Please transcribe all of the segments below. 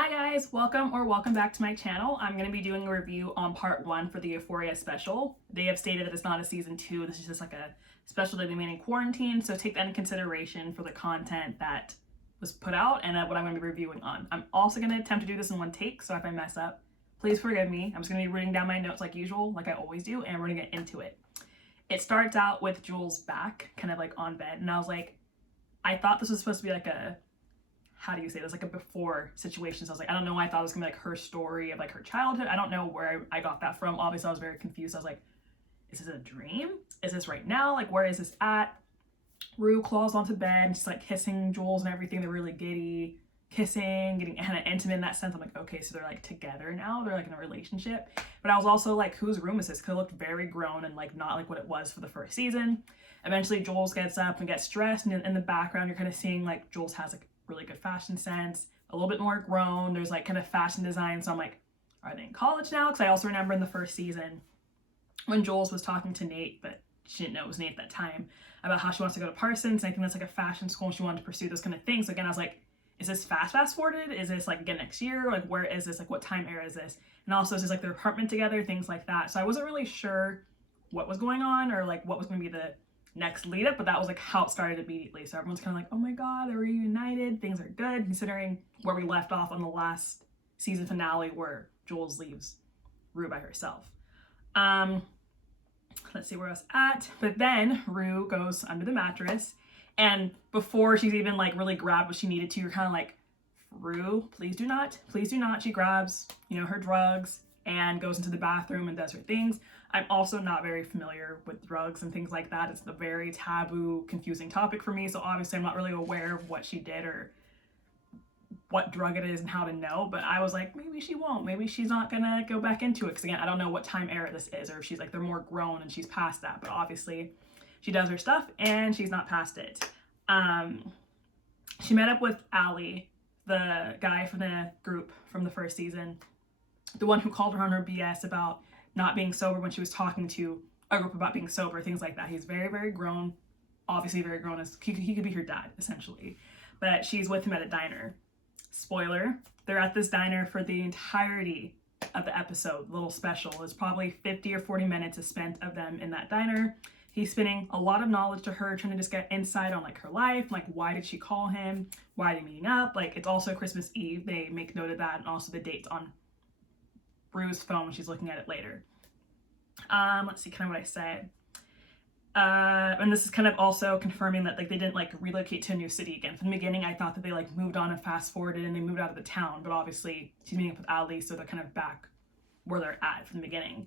Hi guys, welcome back to my channel. I'm going to be doing a review on part 1 for the Euphoria special. They have stated that it's not a season 2, this is just like a special that they made in quarantine, so take that into consideration for the content that was put out and what I'm going to be reviewing on. I'm also going to attempt to do this in one take, so if I mess up, please forgive me. I'm just going to be reading down my notes like usual, like I always do, and we're going to get into it. It starts out with Jules' back, kind of like on bed, and I was like, I thought this was supposed to be like a how do you say this, like a before situation. So I was like, I don't know why I thought it was gonna be like her story of like her childhood. I don't know where I got that from. Obviously I was very confused. I was like, is this a dream? Is this right now? Like, where is this at? Rue claws onto bed, she's like kissing Jules and everything. They're really giddy, kissing, getting kind of intimate in that sense. I'm like, okay, so they're like together now, they're like in a relationship. But I was also like, whose room is this? Because it looked very grown and like not like what it was for the first season. Eventually Jules gets up and gets dressed, and in the background you're kind of seeing like Jules has like really good fashion sense, a little bit more grown. There's like kind of fashion design. So I'm like, are they in college now? Because I also remember in the first season when Jules was talking to Nate, but she didn't know it was Nate at that time, about how she wants to go to Parsons. And I think that's like a fashion school and she wanted to pursue those kind of things. So again, I was like, is this fast forwarded? Is this like again next year? Like, where is this? Like, what time era is this? And also, is this like their apartment together? Things like that. So I wasn't really sure what was going on or like what was going to be the next lead up, but that was like how it started immediately. So everyone's kind of like, oh my god, they're reunited, things are good, considering where we left off on the last season finale where Jules leaves Rue by herself. Let's see where I was at. But then Rue goes under the mattress, and before she's even like really grabbed what she needed to, you're kind of like, Rue, please do not, please do not. She grabs, her drugs and goes into the bathroom and does her things. I'm also not very familiar with drugs and things like that. It's a very taboo, confusing topic for me. So obviously I'm not really aware of what she did or what drug it is and how to know. But I was like, maybe she won't. Maybe she's not gonna go back into it. Because again, I don't know what time era this is, or if she's like, they're more grown and she's past that. But obviously she does her stuff and she's not past it. She met up with Ali, the guy from the group from the first season, the one who called her on her BS about not being sober when she was talking to a group about being sober, things like that. He's very, very grown, obviously very grown. He could be her dad, essentially. But she's with him at a diner. Spoiler, they're at this diner for the entirety of the episode. Little special. There's probably 50 or 40 minutes is spent of them in that diner. He's spinning a lot of knowledge to her, trying to just get insight on like her life, like why did she call him, why are they meeting up, like it's also Christmas Eve, they make note of that, and also the dates on Rue's phone when she's looking at it later. Let's see kind of what I said. And this is kind of also confirming that like they didn't like relocate to a new city again. From the beginning I thought that they like moved on and fast forwarded and they moved out of the town, but obviously she's meeting up with Ali, so they're kind of back where they're at from the beginning.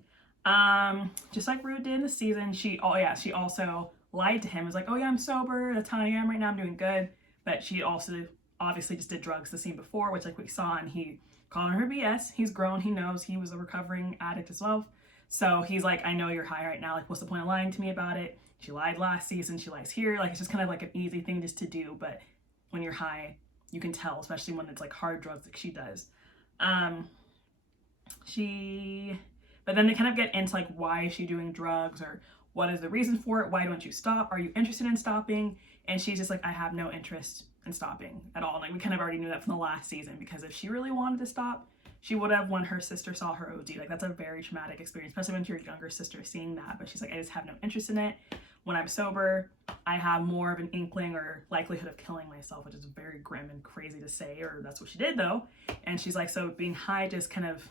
Just like Rue did in the season, she also lied to him. It was like, oh yeah, I'm sober, that's how I am right now, I'm doing good. But she also obviously just did drugs the scene before, which like we saw, and he calling her BS. He's grown, he knows he was a recovering addict as well. So he's like, I know you're high right now, like what's the point of lying to me about it? She lied last season, she lies here. Like it's just kind of like an easy thing just to do, but when you're high, you can tell, especially when it's like hard drugs like she does. But then they kind of get into like, why is she doing drugs, or what is the reason for it? Why don't you stop? Are you interested in stopping? And she's just like, I have no interest in stopping at all. And like we kind of already knew that from the last season, because if she really wanted to stop, she would have when her sister saw her OD. Like that's a very traumatic experience, especially when your younger sister seeing that. But she's like, I just have no interest in it. When I'm sober, I have more of an inkling or likelihood of killing myself, which is very grim and crazy to say, or that's what she did though. And she's like, so being high just kind of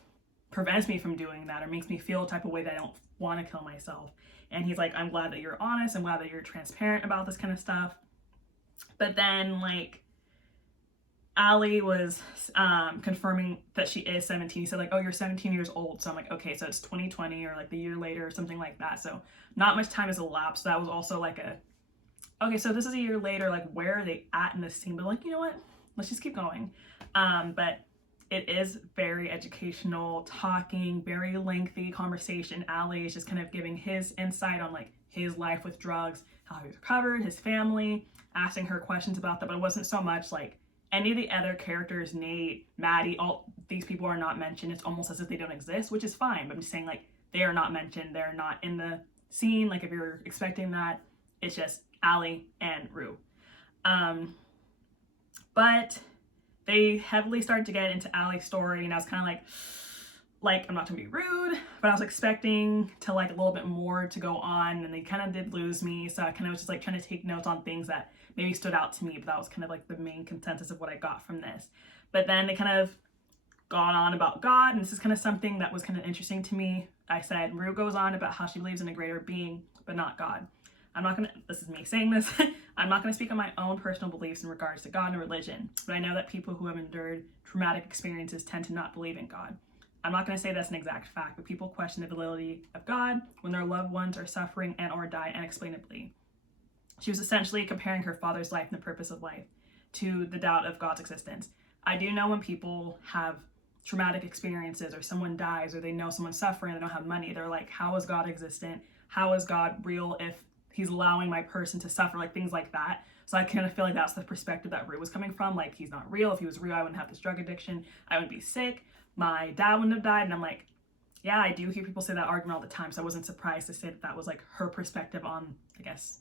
prevents me from doing that, or makes me feel a type of way that I don't want to kill myself. And he's like, I'm glad that you're honest, I'm glad that you're transparent about this kind of stuff. But then like Ali was confirming that she is 17. He said like, oh, you're 17 years old. So I'm like, okay, so it's 2020 or like the year later or something like that. So not much time has elapsed. That was also like okay, so this is a year later, like where are they at in this scene? But like, you know what, let's just keep going. But it is very educational, talking, very lengthy conversation. Ali is just kind of giving his insight on like his life with drugs, how he was recovered, his family, asking her questions about that. But it wasn't so much like any of the other characters, Nate, Maddie, all these people are not mentioned. It's almost as if they don't exist, which is fine. But I'm just saying like they are not mentioned. They're not in the scene. Like if you're expecting that, it's just Ali and Rue. But they heavily started to get into Allie's story, and I was kind of like, I'm not gonna be rude, but I was expecting to like a little bit more to go on, and they kind of did lose me. So I kind of was just like trying to take notes on things that maybe stood out to me, but that was kind of like the main consensus of what I got from this. But then they kind of gone on about God, and this is kind of something that was kind of interesting to me. I said, Rue goes on about how she believes in a greater being, but not God. I'm not gonna, this is me saying this, I'm not gonna speak on my own personal beliefs in regards to God and religion, but I know that people who have endured traumatic experiences tend to not believe in God. I'm not gonna say that's an exact fact, but people question the validity of God when their loved ones are suffering and or die unexplainably. She was essentially comparing her father's life and the purpose of life to the doubt of God's existence. I do know when people have traumatic experiences, or someone dies, or they know someone's suffering, they don't have money, they're like, how is God existent? How is God real if he's allowing my person to suffer? Like things like that. So I kind of feel like that's the perspective that Rue was coming from. Like, he's not real. If he was real, I wouldn't have this drug addiction. I wouldn't be sick. My dad wouldn't have died. And I'm like, yeah, I do hear people say that argument all the time. So I wasn't surprised to say that that was like her perspective on, I guess,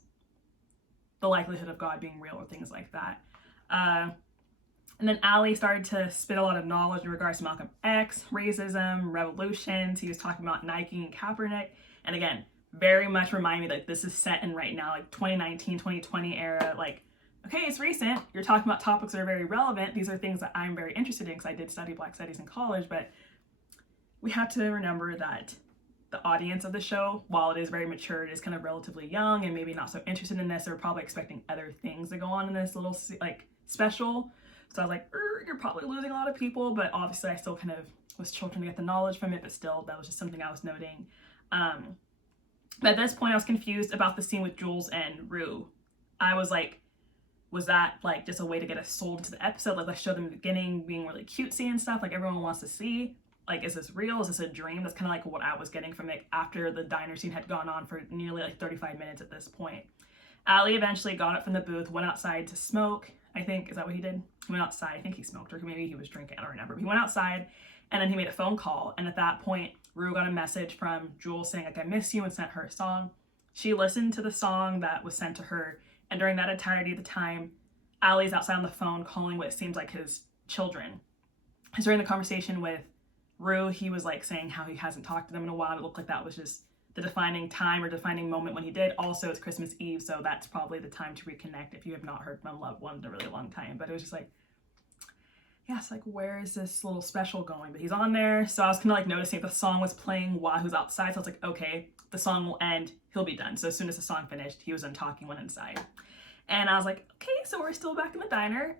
the likelihood of God being real or things like that. And then Allie started to spit a lot of knowledge in regards to Malcolm X, racism, revolutions. He was talking about Nike and Kaepernick. And again, very much remind me that this is set in right now, like 2019, 2020 era. Like, okay, it's recent. You're talking about topics that are very relevant. These are things that I'm very interested in because I did study Black studies in college, but we have to remember that the audience of the show, while it is very mature, it is kind of relatively young and maybe not so interested in this. They're probably expecting other things to go on in this little like special. So I was like, you're probably losing a lot of people, but obviously I still kind of was trying to get the knowledge from it, but still that was just something I was noting. But at this point I was confused about the scene with Jules and Rue. I was like, was that like just a way to get us sold into the episode? Like, let's show them in the beginning being really cutesy and stuff like everyone wants to see. Like, is this real? Is this a dream? That's kind of like what I was getting from it after the diner scene had gone on for nearly like 35 minutes at this point. Allie eventually got up from the booth, went outside to smoke. I think, is that what he did? He went outside. I think he smoked, or maybe he was drinking. I don't remember. But he went outside, and then he made a phone call. And at that point, Rue got a message from Jules saying, like, I miss you, and sent her a song. She listened to the song that was sent to her. And during that entirety of the time, Allie's outside on the phone calling what seems like his children. Because during the conversation with Rue, he was like saying how he hasn't talked to them in a while. It looked like that was just the defining time or defining moment when he did. Also, it's Christmas Eve, so that's probably the time to reconnect if you have not heard from a loved one in a really long time. But it was just like, yeah, it's like, where is this little special going? But he's on there. So I was kind of like noticing if the song was playing while he was outside. So I was like, okay, the song will end, he'll be done. So as soon as the song finished, he was done talking, went inside. And I was like, okay, so we're still back in the diner.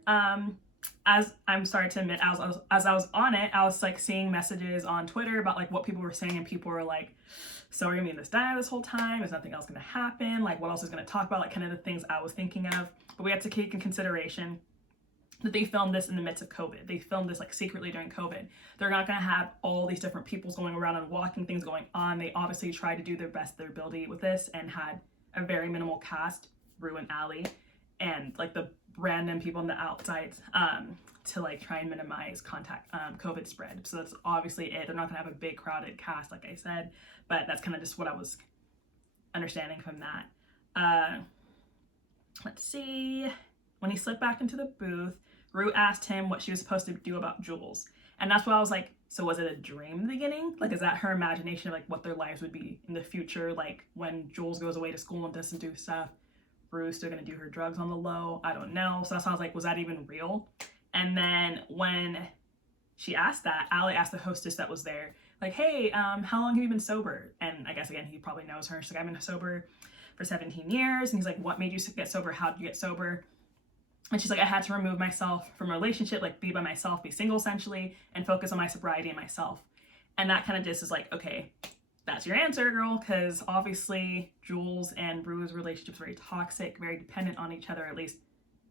As I'm sorry to admit, as I was on it, I was like seeing messages on Twitter about like what people were saying, and people were like, so we're gonna be in this diner this whole time, is nothing else gonna happen, like what else is gonna talk about, like kind of the things I was thinking of. But we have to take in consideration that they filmed this in the midst of COVID. They filmed this like secretly during COVID. They're not gonna have all these different peoples going around and walking, things going on. They obviously tried to do their best, their ability with this, and had a very minimal cast, Rue and Allie, and like the random people on the outsides to like try and minimize contact COVID spread. So that's obviously it. They're not gonna have a big crowded cast, like I said, but that's kind of just what I was understanding from that. Let's see. When he slipped back into the booth, Rue asked him what she was supposed to do about Jules. And that's why I was like, so was it a dream in the beginning? Like, is that her imagination of like what their lives would be in the future? Like when Jules goes away to school and doesn't do stuff, Rue's still gonna do her drugs on the low. I don't know. So that's why I was like, was that even real? And then when she asked that, Allie asked the hostess that was there, like, hey, how long have you been sober? And I guess again, he probably knows her. She's like, I've been sober for 17 years. And he's like, what made you get sober? How did you get sober? And she's like, I had to remove myself from a relationship, like be by myself, be single essentially, and focus on my sobriety and myself. And that kind of just is like, okay, that's your answer, girl, because obviously Jules and Rue's relationship is very toxic, very dependent on each other, at least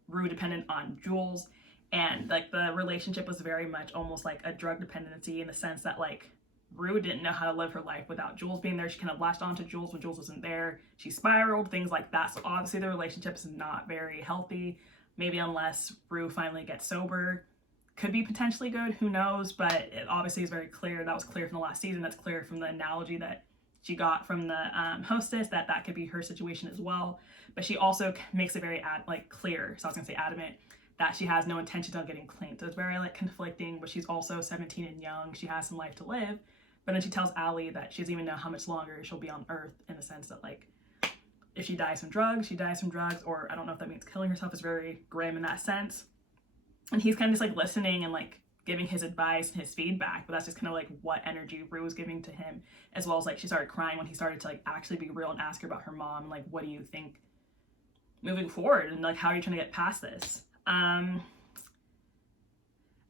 Rue dependent on Jules. And like the relationship was very much almost like a drug dependency in the sense that like Rue didn't know how to live her life without Jules being there. She kind of latched onto Jules when Jules wasn't there. She spiraled, things like that. So obviously the relationship is not very healthy. Maybe unless Rue finally gets sober. Could be potentially good, who knows, but it obviously is very clear. That was clear from the last season. That's clear from the analogy that she got from the hostess, that could be her situation as well. But she also makes it very clear, so I was gonna say adamant, that she has no intention of getting clean. So it's very like conflicting, but she's also 17 and young. She has some life to live. But then she tells Allie that she doesn't even know how much longer she'll be on Earth, in the sense that like if she dies from drugs, she dies from drugs, or I don't know if that means killing herself. Is very grim in that sense. And he's kind of just like listening and like giving his advice and his feedback, but that's just kind of like what energy Rue was giving to him, as well as like she started crying when he started to like actually be real and ask her about her mom and like what do you think moving forward and like how are you trying to get past this. I'm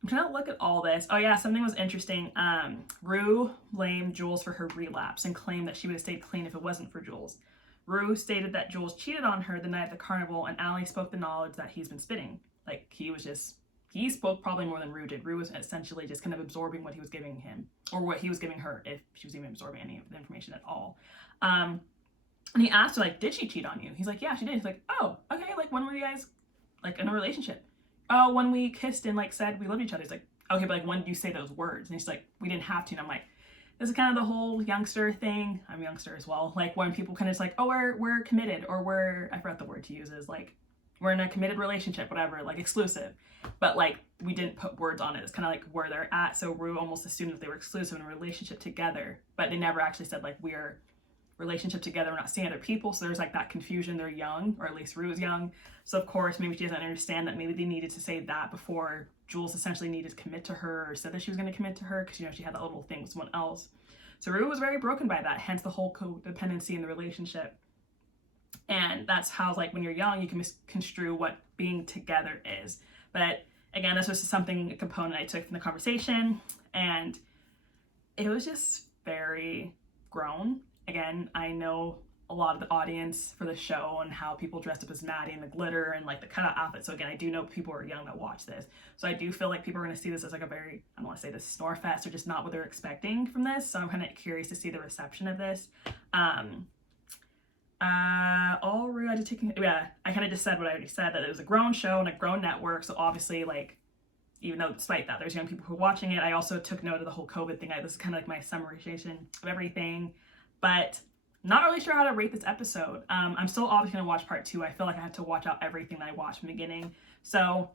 trying to look at all this. Oh yeah, something was interesting. Rue blamed Jules for her relapse and claimed that she would have stayed clean if it wasn't for Jules. Rue stated that Jules cheated on her the night of the carnival, and Allie spoke the knowledge that he's been spitting. Like he spoke probably more than Rue did. Rue was essentially just kind of absorbing what he was giving him, or what he was giving her, if she was even absorbing any of the information at all. And he asked her, like, did she cheat on you? He's like, yeah, she did. He's like, oh, okay, like, when were you guys, like, in a relationship? Oh, when we kissed and, like, said we loved each other. He's like, okay, but, like, when did you say those words? And he's like, we didn't have to. And I'm like, this is kind of the whole youngster thing. I'm a youngster as well. Like, when people kind of just like, oh, we're committed, or I forgot the word to use, is like, we're in a committed relationship, whatever, like exclusive. But like, we didn't put words on it. It's kind of like where they're at. So Rue almost assumed that they were exclusive in a relationship together, but they never actually said like, we're relationship together, we're not seeing other people. So there's like that confusion. They're young, or at least Rue is young. So of course, maybe she doesn't understand that maybe they needed to say that before Jules essentially needed to commit to her, or said that she was going to commit to her, because, you know, she had that little thing with someone else. So Rue was very broken by that, hence the whole codependency in the relationship. And that's how, like, when you're young, you can misconstrue what being together is. But again, this was just something, a component I took from the conversation, and it was just very grown. Again, I know a lot of the audience for the show and how people dressed up as Maddie and the glitter and like the cutout outfit. So again, I do know people are young that watch this. So I do feel like people are going to see this as like a very, I don't want to say this snore fest, or just not what they're expecting from this. So I'm kind of curious to see the reception of this. I kind of just said what I already said, that it was a grown show and a grown network. So obviously, like, even though despite that, there's young people who are watching it, I also took note of the whole COVID thing. This is kind of like my summarization of everything, but not really sure how to rate this episode. I'm still obviously going to watch part 2. I feel like I have to watch out everything that I watched from the beginning. So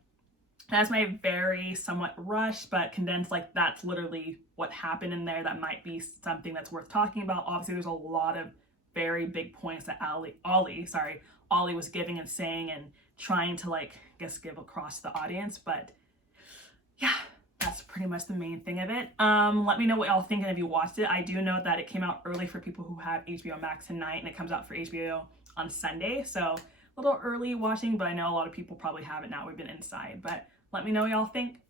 that's my very somewhat rushed but condensed, like, that's literally what happened in there. That might be something that's worth talking about. Obviously, there's a lot of very big points that Ollie was giving and saying and trying to, like, I guess, give across to the audience. But yeah, that's pretty much the main thing of it. Let me know what y'all think, and if you watched it. I do know that it came out early for people who have HBO Max tonight, and it comes out for HBO on Sunday. So a little early watching, but I know a lot of people probably have it now. We've been inside, but let me know what y'all think.